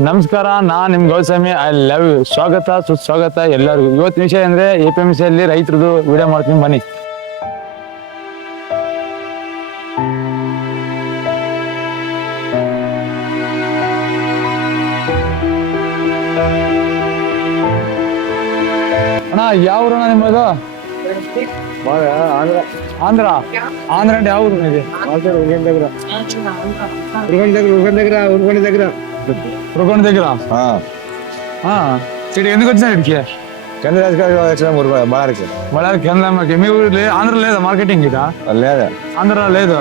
ನಮಸ್ಕಾರ, ನಿಮ್ ಗೌಸ್ವಾಮಿ. I love you. ಸ್ವಾಗತ ಸುಸ್ವಾಗತ ಎಲ್ಲರಿಗೂ. ಇವತ್ತಿನ ವಿಷಯ ಅಂದ್ರೆ APMC ಅಲ್ಲಿ ರೈತರದು ವಿಡಿಯೋ ಮಾಡ್ತೀನಿ ಬನ್ನಿ. ಅಣ್ಣ ಯಾವ ಊರಣ್ಣ ನಿಮ್ಮದು? ಆಂಧ್ರ. ಆಂಧ್ರ అంటే ಯಾವ ఊరు ఇది? ఉరగొండ దగ్గర. ఇక్కడ ఎందుకు వచ్చినా ఇక్కడికి? బళ్ళారికి కేంద్రకి. మీ ఊరు ఆంధ్ర లేదా మార్కెటింగ్? ఇదా లేదా? ఆంధ్ర లేదు.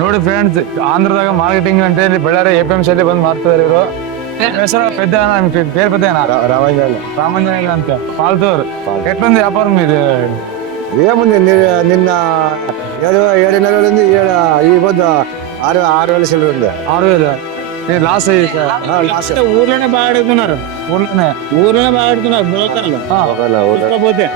ನೋಡಿ ಫ್ರೆಂಡ್ಸ್, ಆಂಧ್ರದಾಗ ಮಾರ್ಕೆಟಿಂಗ್ ಅಂತ ಹೇಳಿ ಬಳ್ಳಾರಿ APMC ಅಲ್ಲಿ ಬಂದು ಮಾಡ್ತಿದಾರೆ ಇವರು. ಹೆಸರು పెద్ద పేరు పెద్ద రామంజనేయులు ಅಂತ పాల్తూరు. ఎట్లుంది వ్యాపారం ఇది? ఏముంది, నిన్న 7,500 ఉంది, ఈ పొద్దు 6,000 చిల్లర ఉంది. 6,000 లాస్ ఊర్లోనే బాగా అడుగుతున్నారు. ఊర్లోనే బాగా అడుగుతున్నారు బ్రోకర్లు. పోతే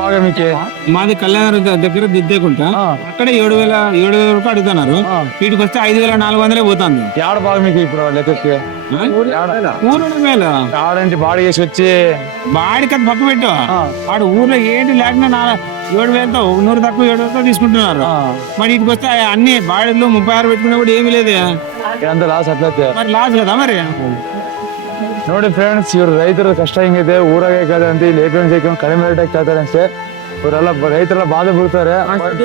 బాగా మీకు మాది కళ్యాణ దగ్గర దిద్దేకుంటా, అక్కడ 7,000 వరకు అడుగుతున్నారు. వీటికి వస్తే 5,400 పోతుంది. ఏడ బాగా మీకు ఇప్పుడు లెక్కకి? ఊర్లోనే మేలు. ఆడంటే బాడీ చేసి వచ్చి బాడికి అది పక్క పెట్టు. వాడు ఊర్లో ఏంటి లేకుండా 7,000తో 100 తక్కువ 7,000తో తీసుకుంటున్నారు. మరి ఇటుకు వస్తే అన్ని బాడీలు 36 పెట్టుకున్నా కూడా ఏమీ లేదు. ఎంత లాస్ అట్లయితే మరి లాస్ కదా. మరి ನೋಡಿ ಫ್ರೆಂಡ್ಸ್, ಇವ್ರು ರೈತರ ಕಷ್ಟ ಹಿಂಗಿದೆ. ಊರಾಗೆ ಅಂತ ಇಲ್ಲಿ APMC ಕಡಿಮೆ ರೇಟಾಗಿ ಕೇಳ್ತಾರೆ ಅಷ್ಟೇ. ಇವರೆಲ್ಲ ರೈತರೆಲ್ಲ ಬಾಧೆ ಬೀಳ್ತಾರೆ.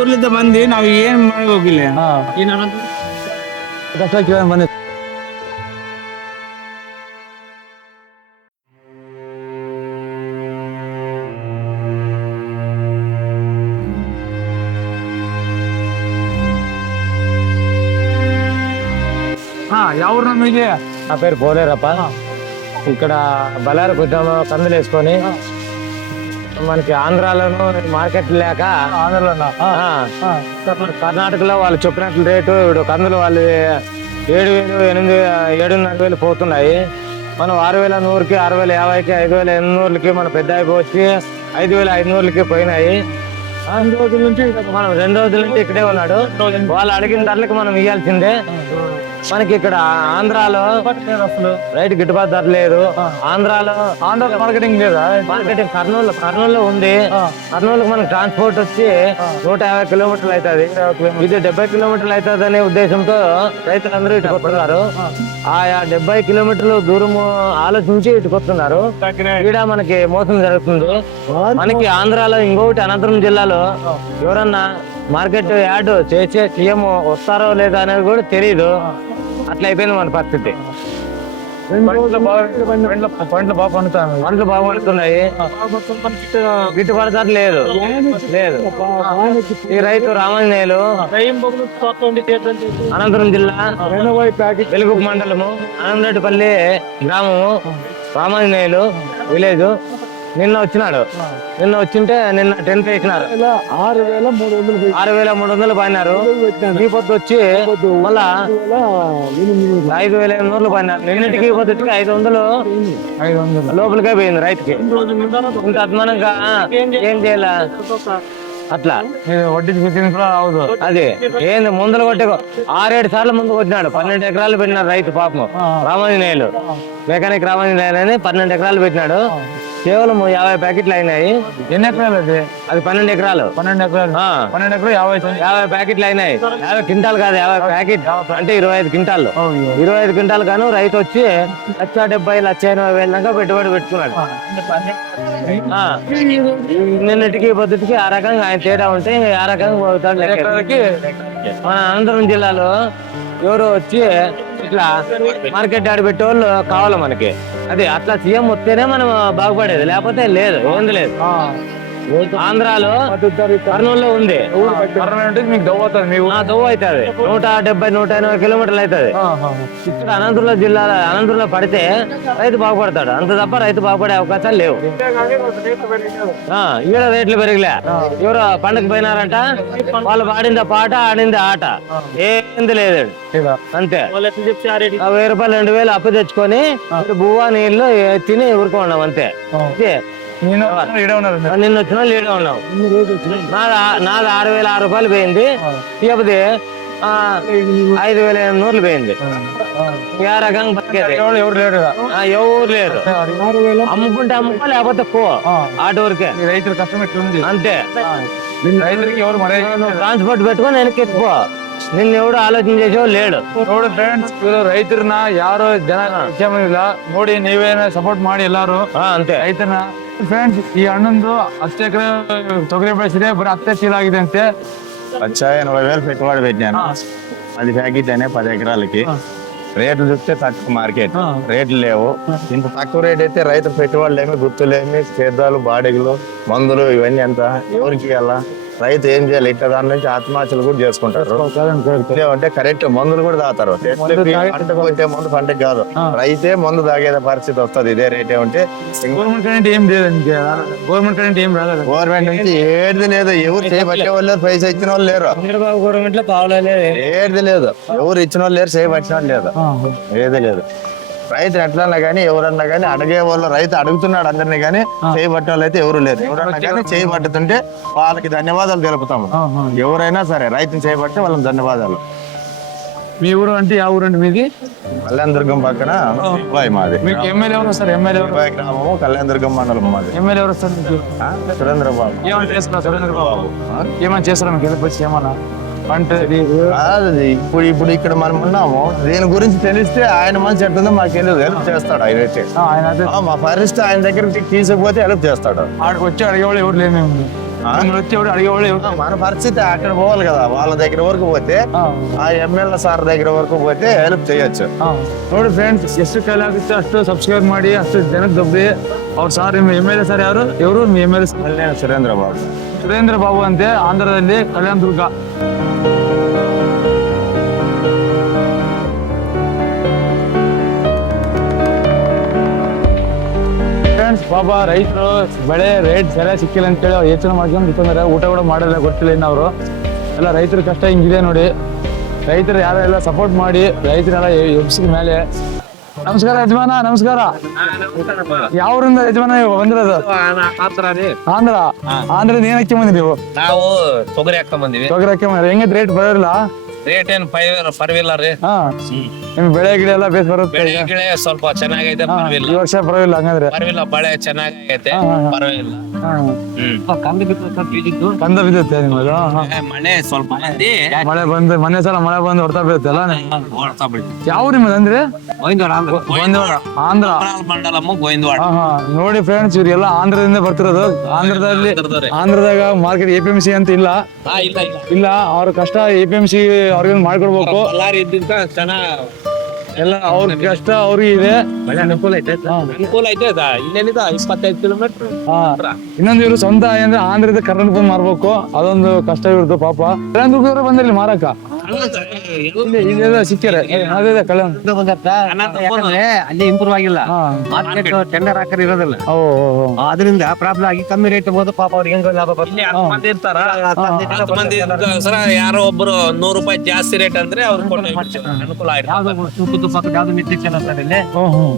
ಊರ್ಲಿದ್ದ ಮಂದಿ ನಾವ್ ಏನ್ ಮಾಡಿ ಹೋಗಿಲ್ಲ. ಕಷ್ಟ ಕೇಳ ಬಂದಿ. ಯಾವ ఊరు నమ్మికి? నా పేరు పోలేరప్ప. ఇక్కడ బళ్ళారి కొంచెం కందులు వేసుకొని మనకి ఆంధ్రాలోను మార్కెట్ లేక ఆంధ్రలో కర్ణాటకలో వాళ్ళు చెప్పినట్లు రేటు ఇప్పుడు కందులు వాళ్ళు 7,000, 7,500 పోతున్నాయి. మనం 6,100కి, 6,050కి, 5,800కి మన పెద్ద అయిపోయి 5,500కి పోయినాయి. 2 రోజుల నుంచి ఇక్కడే ఉన్నాడు. వాళ్ళు అడిగిన ధరలకు మనం ఇవ్వాల్సిందే. మనకి ఇక్కడ ఆంధ్రాలో రైతు గిట్టుబాటు ధర లేదు. ఆంధ్ర మార్కెటింగ్ లేదా? మార్కెటింగ్ కర్నూలులో ఉంది. కర్నూలుకి మనకి ట్రాన్స్పోర్ట్ వచ్చి 150 కిలోమీటర్లు అవుతుంది. ఇది 70 కిలోమీటర్లు అవుతుంది అనే ఉద్దేశంతో రైతులందరూ ఇటుకొస్తున్నారు. ఆ 70 కిలోమీటర్లు దూరం ఆలోచించి ఇటుకొస్తున్నారు. ఈడ మనకి మోసం జరుగుతుంది. మనకి ఆంధ్రాలో ఇంకొకటి అనంతపురం జిల్లాలో ఎవరన్నా మార్కెట్ యాడ్ చేసే సీఎం వస్తారో లేదో అనేది కూడా తెలియదు. అట్లా అయిపోయింది మన పరిస్థితి. పంటలు బాగా పండుతాయి. పంటలు బాగా పండుతున్నాయి. గిట్టుబాటు ధర లేదు. ఈ రైతు రామంజనేయులు, అనంతపురం జిల్లా వెలుగు మండలము, అనంతరెడ్డిపల్లి గ్రామము, రామంజనేయులు విలేజ్. నిన్న వచ్చింటే నిన్న 10 వేసినారు. 6,300 పడినారు. ఈ పొద్దు వచ్చి మళ్ళా 5,800 పడినారు. నిన్నటికి పొద్దుకి 500 లోపలికే పోయింది రైతుకి. ఇంత అద్మానంగా ఏం చేయాల అట్లా వడ్డీ కూడా అవదు. అది ఏంది ముందలు కొట్టే 6-7 సార్లు ముందు కొట్టినాడు. 12 ఎకరాలు పెట్టినాడు రైతు పాపం. రామాంజనేయులు మెకానిక్ రామాంజనేయులు అని 12 ఎకరాలు పెట్టినాడు. కేవలం 50 ప్యాకెట్లు అయినాయి. ఎన్ని ఎకరాలు అది 12 ఎకరాలు. 12 ఎకరాలు 50 ప్యాకెట్లు అయినాయి. 50 క్వింటాల్ కాదు, 50 ప్యాకెట్ అంటే 25 క్వింటాలు. 25 క్వింటాల్ గాను రైతు వచ్చి 1,70,000, 1,80,000 దాకా పెట్టుబడి పెట్టుకున్నాడు. నిన్నటికి పొద్దుటికి ఆ రకంగా ఆయన తేడా ఉంటే ఆ రకంగా పోతాడు. మన అనంతపురం జిల్లాలో ఎవరు వచ్చి ఇట్లా మార్కెట్ యాడ్ పెట్టే వాళ్ళు కావాలి మనకి. అది అట్లా సీఎం వస్తేనే మనం బాగుపడేది, లేకపోతే లేదు, ఏంది లేదు. ఆంధ్రాలో కర్నూలులో ఉంది. మీకు దవ్వ అవుతుంది. దవ్వ అవుతుంది. 170, 180 కిలోమీటర్లు అవుతుంది. ఇక్కడ అనంతపురంలో పడితే రైతు బాగుపడతాడు. అంత తప్ప రైతు బాగుపడే అవకాశాలు లేవు. ఈడ రేట్లు పెరిగిలే. ఎవరో పండగ పోయినారంట, వాళ్ళు పాడింది పాట, ఆడింది ఆట, ఏంది లేదు అంతే. 1,000 రూపాయలు 2,000 అప్పు తెచ్చుకొని బువ్వా నీళ్లు తిని ఊరుకున్నాం అంతే. నిన్న వచ్చిన లీడే ఉన్నావు. నాది 6,006 రూపాయలు పోయింది. ఇకపోతే 5,800 పోయింది. ఏ రకంగా బతికేది ఎవరు లేరు కదా. ఎవరు లేరు. అమ్ముకుంటే అమ్ముకో లేకపోతే పో ఆటో వరకే. ఈ రైతుల కష్టం ఎట్లుంది అంతే. రైతులకి ఎవరు మరే ట్రాన్స్పోర్ట్ పెట్టుకొని వెనక్కి ఎత్తుకో. నిన్ను ఎవడు ಆಲೋಚನೆ చేసో లేడు. ನೋಡಿ ಫ್ರೆಂಡ್ಸ್, ರೈತರನ್ನ ಯಾರು ಜನ ಇಲ್ಲ ನೋಡಿ, ನೀವೇನ ಸಪೋರ್ಟ್ ಮಾಡಿ ಎಲ್ಲಾರು ಅಂತೆ ರೈತನ. ಫ್ರೆಂಡ್ಸ್, ಈ ಅಣ್ಣಂದು 10 ಎಕರೆ ತೊಗರಿ ಬೆಳೆಸಿದೆ, ಬರೀ 10 ಚೀಲ ಆಗಿದೆ అంతే. 80,000 పెట్టుబడి పెట్టాను. అది ప్యాకెట్ 10 ఎకరాలకి. రేట్లు చూస్తే తక్కువ మార్కెట్ రేట్లు లేవు. ఇంత తక్కువ రేట్ అయితే రైతు పెట్టుబడులేమి, గుర్తులేమి, సేద్యాలు, బాడీలు, మందులు ఇవన్నీ ఎంత ఎవరికి ఇవ్వాలా? రైతు ఏం చేయాలి? ఇట్లా దాని నుంచి ఆత్మహత్యలు కూడా చేసుకుంటారు. అంటే కరెక్ట్ మందులు కూడా తాగుతారు. పంటకు పోతే మందు పంటకు కాదు, రైతే మందు తాగేదే పరిస్థితి వస్తుంది. ఇదే రేటే ఉంటే గవర్నమెంట్ కరెంట్ ఏం లేదు, గవర్నమెంట్ కరెంట్ ఏం రాలేదు. గవర్నమెంట్ నుంచి ఏది లేదు. ఎవరు చేయబట్టే వాళ్ళు పైసా ఇచ్చిన వాళ్ళు లేరు. చంద్రబాబు గవర్నమెంట్ లో పావులేదు, ఏది లేదు. ఎవరు ఇచ్చిన వాళ్ళు లేరు, చేయబట్టిన వాళ్ళు లేదు, ఏది లేదు. రైతు ఎట్లన్నా కానీ ఎవరన్నా కానీ అడిగే వాళ్ళు, రైతు అడుగుతున్నాడు అందరినీ కానీ చేయబట్టే వాళ్ళు అయితే ఎవరు లేరు. ఎవరన్నా కానీ చేయబట్టుతుంటే వాళ్ళకి ధన్యవాదాలు తెలుపుతాము. ఎవరైనా సరే రైతుని చేయబట్టి వాళ్ళకి ధన్యవాదాలు. మీ ఊరు అంటే ఆ ఊరు అంటే మీది? కళ్యాణదుర్గం పక్కన బాయ్ మాది. మీకు ఎమ్మెల్యే ఎవరు వస్తారు? ఎమ్మెల్యే బాయ్ గ్రామము, కళ్యాణదుర్గం మండలం మాది. ఎమ్మెల్యే ఎవరు వస్తారు మీకు? సురేంద్రబాబు. ఏమైనా చేస్తున్నా? సురేంద్రబాబు ఏమైనా చేస్తారా మీకు? వెళ్ళి వచ్చి ఏమన్నా అంటే ఇప్పుడు ఇక్కడ మనం ఉన్నాము, దీని గురించి తెలిస్తే ఆయన మంచి ఎట్టుందో మాకు తెలియదు. హెల్ప్ చేస్తాడు ఆయన అయితే. ఆయన అదే మా పరిస్థితి ఆయన దగ్గరికి తీసుకుపోతే హెల్ప్ చేస్తాడు. ఆడికి వచ్చి అడిగేవాళ్ళు ఎవరు లేదు. వచ్చి ఎవరు అడిగేవాళ్ళు ఎవరు? మన పరిస్థితి అక్కడ పోవాలి కదా, వాళ్ళ దగ్గర వరకు పోతే, ఆ ఎమ్మెల్యే సార్ దగ్గర వరకు పోతే హెల్ప్ చేయొచ్చు. ನೋಡಿ ಫ್ರೆಂಡ್ಸ್, ಎಷ್ಟು ಕೈಲಾಗುತ್ತೆ ಅಷ್ಟು ಸಬ್ಸ್ಕ್ರೈಬ್ ಮಾಡಿ, ಅಷ್ಟು ಜನಕ್ಕೆ ದೊಬ್ಬಿ. ಅವ್ರ ಸಾರ್ ಎಮ್ಮೆಲ್ಯೆ ಸರ್ ಯಾರು? ಇವರು మీ ఎమ్మెల్యే సురేంద్ర బాబు. ಸುರೇಂದ್ರ ಬಾಬು ಅಂತೆ, ಆಂಧ್ರದಲ್ಲಿ ಕಲ್ಯಾಣದುರ್ಗ. ಫ್ರೆಂಡ್ಸ್, ಪಾಪ ರೈತರು ಬೆಳೆ ರೇಟ್ ಸರಿಯಾಗಿ ಸಿಕ್ಕಿಲ್ಲ ಅಂತೇಳಿ ಅವ್ರು ಯೋಚನೆ ಮಾಡ್ಕೊಂಡು ಕೂತ್ಕೊಂಡ್ರೆ, ಊಟ ಕೂಡ ಮಾಡಲ್ಲ, ಗೊತ್ತಿಲ್ಲ ಇನ್ನು ಅವರು ಎಲ್ಲ. ರೈತರ ಕಷ್ಟ ಹಿಂಗಿದೆ ನೋಡಿ. ರೈತರು ಯಾರೆಲ್ಲ ಸಪೋರ್ಟ್ ಮಾಡಿ ರೈತರೆಲ್ಲ ಎಬ್ಸಿದ ಮೇಲೆ. ನಮಸ್ಕಾರ ಯಜಮಾನ, ನಮಸ್ಕಾರ. ಯಾವ್ರಿಂದ ಯಜಮಾನ ನೀವು ಬಂದಿರೋದು? ಆಂಧ್ರ. ಆಂಧ್ರದ ಏನ್ ಹಾಕಿ ಬಂದ್ರಿ ನೀವು? ನಾವು ತೊಗರಿ ಹಾಕೊಂಡ್ ಬಂದಿವಿ. ತೊಗರಿ ಹಾಕಿ ಬಂದ್ರಿ. ಹೆಂಗೈತೆ ರೇಟ್? ಬರೋಲ್ಲ ರೇಟ್ ಏನ್ ಪರವಿಲ್ಲ ರೀ. ನಿಮ್ ಬೆಳೆ ಗಿಡ ಎಲ್ಲ ಬೇಸ್ ಬರುತ್ತೆ? ಬೆಳೆ ಸ್ವಲ್ಪ ಚೆನ್ನಾಗೈತೆ, ಪರವಿಲ್ಲ. ಈ ವರ್ಷ ಪರವಾಗಿಲ್ಲ ಹಂಗಂದ್ರೆ? ಪರವಿಲ್ಲ, ಬೆಳೆ ಚೆನ್ನಾಗೈತೆ, ಪರವಿಲ್ಲ. ಕಂದ ಬಿದ್ದುತ್ತೆ ನಿಮ್ಮದು? ಮಳೆ ಸ್ವಲ್ಪ ಮಳೆ ಬಂದು ಮೊನ್ನೆ ಸಲ ಮಳೆ ಬಂದು ಹೊಡ್ತಾ ಬೀಳುತ್ತಲ್ಲ. ಯಾವ ನಿಮ್ಮದು ಅಂದ್ರೆ? ಆಂಧ್ರ ಮಂಡಲಮ್ಮ ಗೋವಿಂದವಾಡ. ನೋಡಿ ಫ್ರೆಂಡ್ಸ್, ಇವ್ರಿಗೆಲ್ಲ ಆಂಧ್ರದಿಂದ ಬರ್ತಿರೋದು. ಆಂಧ್ರದಾಗ ಮಾರ್ಕೆಟ್ APMC ಅಂತ ಇಲ್ಲ. ಇಲ್ಲ, ಅವ್ರ ಕಷ್ಟ APMC ಅವ್ರಿಗೆ ಮಾಡ್ಕೊಡ್ಬೇಕು. ಎಲ್ಲ ಅವ್ರ ಕಷ್ಟ ಅವ್ರಿಗೆ ಇದೆ. ಅನುಕೂಲ ಐತೆ, ಅನುಕೂಲ ಐತೆ. ಇಲ್ಲೇನಿದ 25 ಕಿಲೋಮೀಟರ್. ಇನ್ನೊಂದು ಇವ್ರು ಸ್ವಂತ ಅಂದ್ರೆ ಆಂಧ್ರದ ಕರ್ನಾಟಕ ಬಂದು ಮಾರ್ಬೇಕು, ಅದೊಂದು ಕಷ್ಟ ಇವ್ರದ್ದು ಪಾಪ. ಕಲ್ಯಾಣದುರ್ಗದವ್ರು ಬಂದಿರಲಿ ಮಾರಕ, ಸಿಕ್ಕ್ಯಾರೆ ಅದೇ ಕಲ್ಯಾಣ. ಅಲ್ಲಿ ಇಂಪ್ರೂವ್ ಆಗಿಲ್ಲ, ಮಾರ್ಕೆಟ್ ಟೆಂಡರ್ ಹಾಕರ್ ಇರೋದಿಲ್ಲ. ಅದರಿಂದ ಪ್ರಾಬ್ಲಮ್ ಆಗಿ ಕಮ್ಮಿ ರೇಟ್ ಬೋದು. ಪಾಪ ಅವ್ರಿಗೆ ಹೆಂಗ ಲಾಭ ಬರ್ತದೆ? ಯಾರೋ ಒಬ್ರು 100 ರೂಪಾಯಿ ಜಾಸ್ತಿ ರೇಟ್ ಅಂದ್ರೆ ಅವ್ರು ಅನುಕೂಲ ಆಯ್ತು. ಪಕ್ಕದ ಯಾವ್ದು ಮಿತ್ತಿಲ್ಲ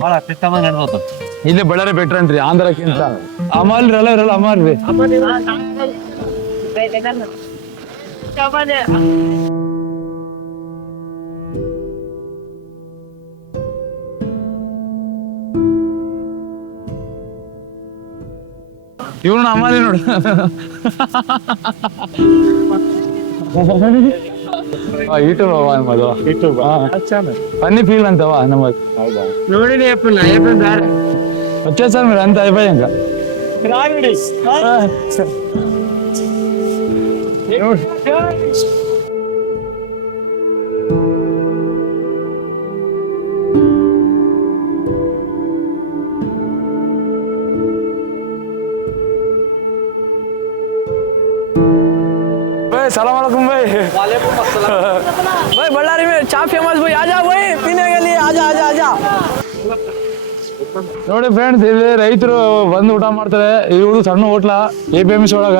ಬಹಳ ಸಿಸ್ಟಮ್ ನಡ್ಬೋದು. ಇಲ್ಲಿ ಬಳ್ಳಾರಿ ಬೆಟ್ರ್ ಅಂತ್ರಿ ಆಂಧ್ರಕ್ಕಿಂತ. ಅಮಾಲ್ರಲ್ಲ ಇರಲ್ಲ, ಅಮಾಲ್ರಿ. ಇವನು ಅಮಾಲಿ ನೋಡು. ಯೂಟ್ಯೂಬ್ ನಮ್ಮದು, ಯೂಟ್ಯೂಬ್ ఫన్నీ ఫీల్ అంతవా నమ్మదు. ನೋಡಿ వచ్చేసారు మీరు అంత అయిపోయాక. सलाम वालेकुम भाई। वालेकुम अस्सलाम भाई। बल्लारी में चाय फेमस भाई, आजा भाई पीने के लिए, आजा आजा आजा। ನೋಡಿ ಫ್ರೆಂಡ್ಸ್, ಇಲ್ಲಿ ರೈತರು ಬಂದು ಊಟ ಮಾಡ್ತಾರೆ. ಇವ್ರು ಸಣ್ಣ ಹೋಟ್ಲ APMC ಒಳಗ.